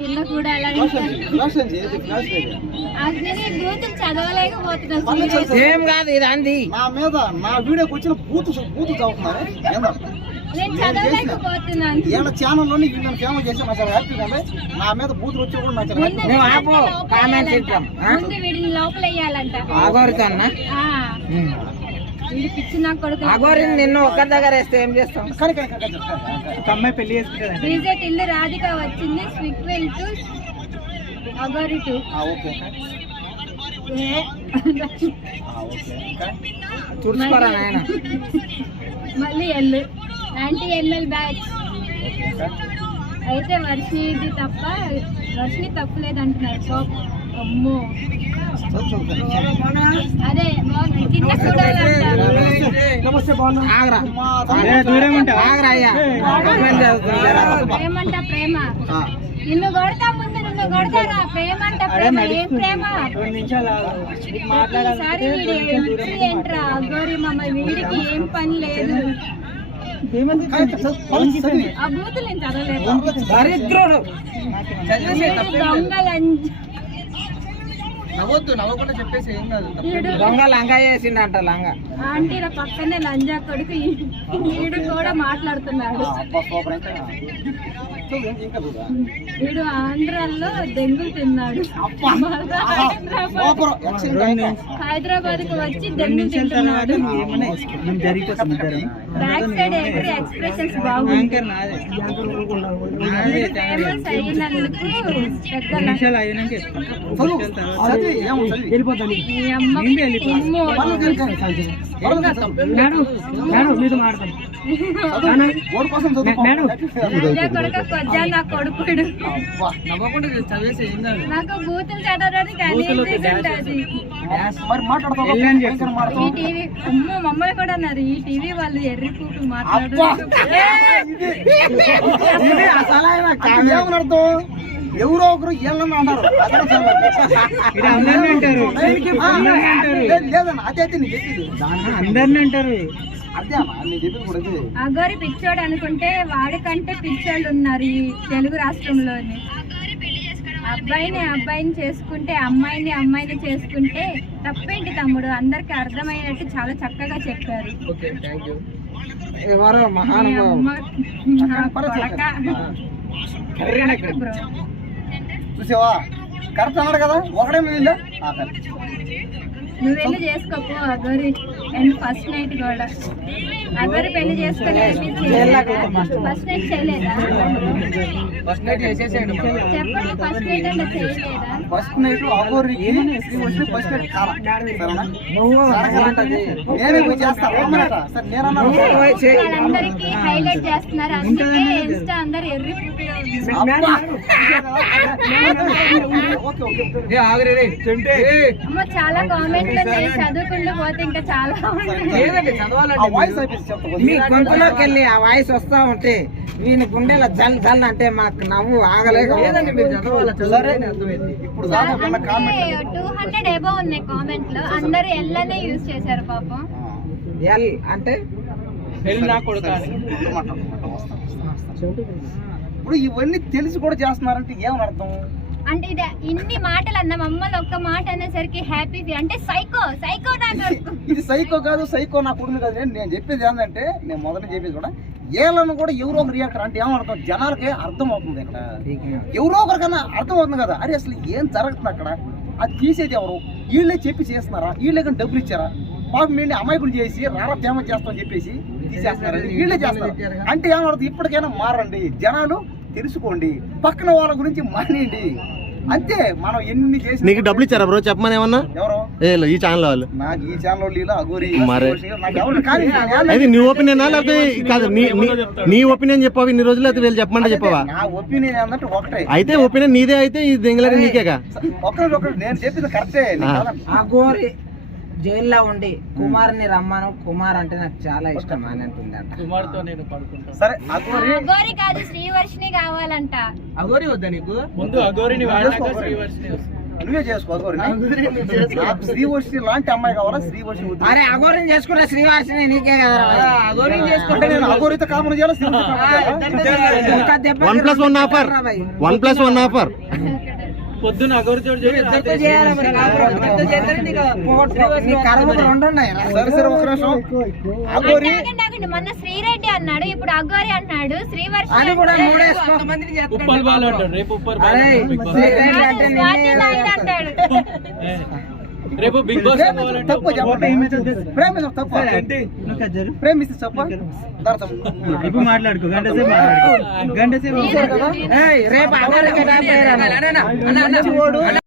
కింద కూడా బూతులు చదవలేకపోతున్నాను. ఏం కాదు ఇది అంది నా మీద నా వీడియోకి వచ్చిన బూతు చదువుతున్నారు. నేను చదవలేకపోతున్నాను. ఏమైనా ఛానల్లో వీళ్ళని ఫేమస్ చేసి నాకు చాలా హ్యాపీగా ఉంది. నా మీద బూతులు వచ్చి కూడా నాకు చాలా ముందు వీడిని లోపల వేయాలంట. వీడి పిచ్చి నా కొడుకు. నిన్ను ఒక్క దగ్గర వేస్తే ఏం చేస్తాం? అమ్మాయి పెళ్లి చేసుకుంటారు. రీజెట్ ఇల్లు రాధిక వచ్చింది. స్విక్వెల్ టు అగోరి టు. మళ్ళీ ఎల్లు 90 ml బ్యాచ్. అయితే వర్షిని తప్పులేదు అంటున్నారు. అమ్మో అదే కింద చూడాలంటారు. ప్రేమంట ప్రేమ. నిన్ను కొడతా ముందు నిన్ను కొడతారా? ప్రేమంట ప్రేమ. ఏం ప్రేమ? ఈసారి వీడి ఏంట్రా గోరి మమ్మ. వీడికి ఏం పని లేదు. ఆ బూతులు నేను చదవలేదు. నవ్వకుండా చెప్పేసి ఏం కాదు. దొంగ లంగా చేసిండంట. లంగా ఆంటీల పక్కనే లంజా కొడుకు వీడు కూడా మాట్లాడుతున్నాడు. వీడు ఆంధ్రాలో దెంగులు తిన్నాడు. హైదరాబాద్ కు వచ్చి దెంగులు తింటున్నాడు. బ్యాక్ సైడ్ ఎంట్రీ ఎక్స్ప్రెషన్స్ బాగుంది. ఫేమస్ అయినందుకు నా కొడుకుడు నాకు బూతులు చదవడానికి ఈ టీవీ మమ్మల్ని కూడా అన్నారు. ఈ టీవీ వాళ్ళు ఎర్రి పూపులు మాట్లాడుతున్నారు. ఎవరో ఒకరు ఏళ్ళని అన్నారు. అందరిని అంటారు. అగోరి పిచ్చోడు అనుకుంటే వాడికంటే పిచ్చోళ్ళు ఉన్నారు ఈ తెలుగు రాష్ట్రంలోని. అబ్బాయిని చేసుకుంటే అమ్మాయిని చేసుకుంటే తప్పేంటి తమ్ముడు? అందరికి అర్థమయ్యేట్టు చాలా చక్కగా చెప్పారు. చూసావా కరెక్ట్ అన్నాడు కదా. ఒకడే మిగిలిందా? నువ్వు వెళ్ళి చేసుకోపో అగోరి. అండ్ ఫస్ట్ నైట్ కూడా అగోరి పెళ్లి చేసుకుని ఫస్ట్ నైట్ చేయలేదా? చెప్పండి. ఫస్ట్ నైట్ అంటే చేయలేదా? ఫస్ట్ నైట్ అగోరికి ఫస్ట్ నైట్ వాళ్ళందరికీ హైలైట్ చేస్తున్నారు. అందుకే ఇన్స్టా అందరు ఎర్రి అమ్మ చాలా కామెంట్లు చదువుకుంటూ పోతే ఇంకా చాలా గొంతులోకి వెళ్ళి ఆ వాయిస్ వస్తా ఉంటే వీని గుండెల జల్ జల్ అంటే మాకు నవ్వు ఆగలేక 200 ఎబో ఉన్నాయి కామెంట్లు. అందరూ ఎల్లనే యూజ్ చేశారు పాపం. ఎల్ అంటే ఇప్పుడు ఇవన్నీ తెలిసి కూడా చేస్తున్నారంటే ఏమని అర్థం? అంటే ఇది ఇన్ని మాటలు అన్న మమ్మల్ని ఒక్క మాట అనేసరికి హ్యాపీ అంటే సైకో ఇది సైకో కాదు, సైకో నా కుటుంబం కాదు. నేను చెప్పేది ఏంటంటే, నేను మొదట చెప్పేది కూడా ఏళ్ళను కూడా ఎవరో ఒక రియాక్టర్ అంటే ఏమర్థం జనాలకి అర్థం అవుతుంది. ఇక్కడ ఎవరో ఒకరికన్నా అర్థం అవుతుంది కదా. అరే అసలు ఏం జరుగుతుంది అక్కడ, అది తీసేది ఎవరు? వీళ్ళే చెప్పి చేస్తున్నారా? వీళ్ళే కానీ డబ్బులు ఇచ్చారా? పాపం ఏంటి అమాయకులు చేసి రారా ఫేమస్ చేస్తామని చెప్పేసి తీసేస్తున్నారండి. వీళ్ళే చేస్తారు అంటే ఏమర్థం? ఇప్పటికైనా మారండి, జనాలు తెలుసుకోండి, పక్కన వాళ్ళ గురించి మానేయండి. అంతే. మనం ఎన్ని చేసి నీకు డబ్బులు ఇచ్చారా బ్రో? చెప్పమని ఏమన్నా? ఎవరో ఈ ఛానల్ వాళ్ళు. నాకు ఈ ఛానల్ అగోరి అది నీ ఒపీనియన్ లేకపోతే కాదు? నీ ఒపీనియన్ చెప్పావు ఇన్ని రోజులు, అయితే వీళ్ళు చెప్పమంటే చెప్పవా? నా ఒపీనియన్ ఏంటంటే ఒకటే. అయితే ఒపీనియన్ నీదే అయితే ఈ దెంగలరి నీకేగా. ఒకటి నేను చెప్పింది కరెక్టే. అగోరి జైల్లో ఉండి కుమార్ని రమ్మను. కుమార్ అంటే నాకు చాలా ఇష్టం అని అంటుందంట. కుమార్తో నేను పడుకుంటా. సరే అగోరి కాదు శ్రీవర్షిని కావాలంట. అగోరి వద్దా నీకు? ముందు అగోరిని వాడాక శ్రీవర్షిని. నువ్వే చేసుకో అగోరిని. నాకు శ్రీవర్షి లాంటి అమ్మాయి కావాలా, శ్రీవర్షి వద్దు. అరే అగోరిని చేసుకున్నా శ్రీవాసిని నీకే కదా అగోరిని అంటే చేసుకుంటే నేను అగోరితో కాపురం చేయాలి, శ్రీవర్షితో కాపురం చేయాలా? ఇంకా దెబ్బ 1+1 ఆఫర్, 1+1 ఆఫర్. పొద్దున్న అగోరి చోటు చూడు, ఇద్దరితో చేయాలి మరి కాపురం. ఇద్దరితో చేస్తేనే నీకు పోగొట్టుకో. నీ కర్మకు రెండు ఉన్నాయి రా. సరే సరే ఒక నిమిషం. అగోరి ఆగండి. మొన్న శ్రీరెడ్డి అన్నాడు, ఇప్పుడు అగోరి అన్నాడు, శ్రీవర్ష అని కూడా మూడేసుకో. ఉప్పల్ బాల్ అంటాడు, రేపు ఉప్పల్ బాల్ అరే అంటాడు. శ్రీరెడ్డి అంటే స్వాతి నిన్నే నాయుడు అంటాడు. రేపు బిగ్ బాస్ ప్రేమించడం తప్పు చెప్పండి. ప్రేమించడం తప్పు. ప్రేమిస్తే చెప్ప ఇప్పుడు మాట్లాడుకో, గంట సేపు మాట్లాడుకో, గంట సేపు ఏయ్ రేపు అగోరికి టాప్ అయ్యారు అన్న.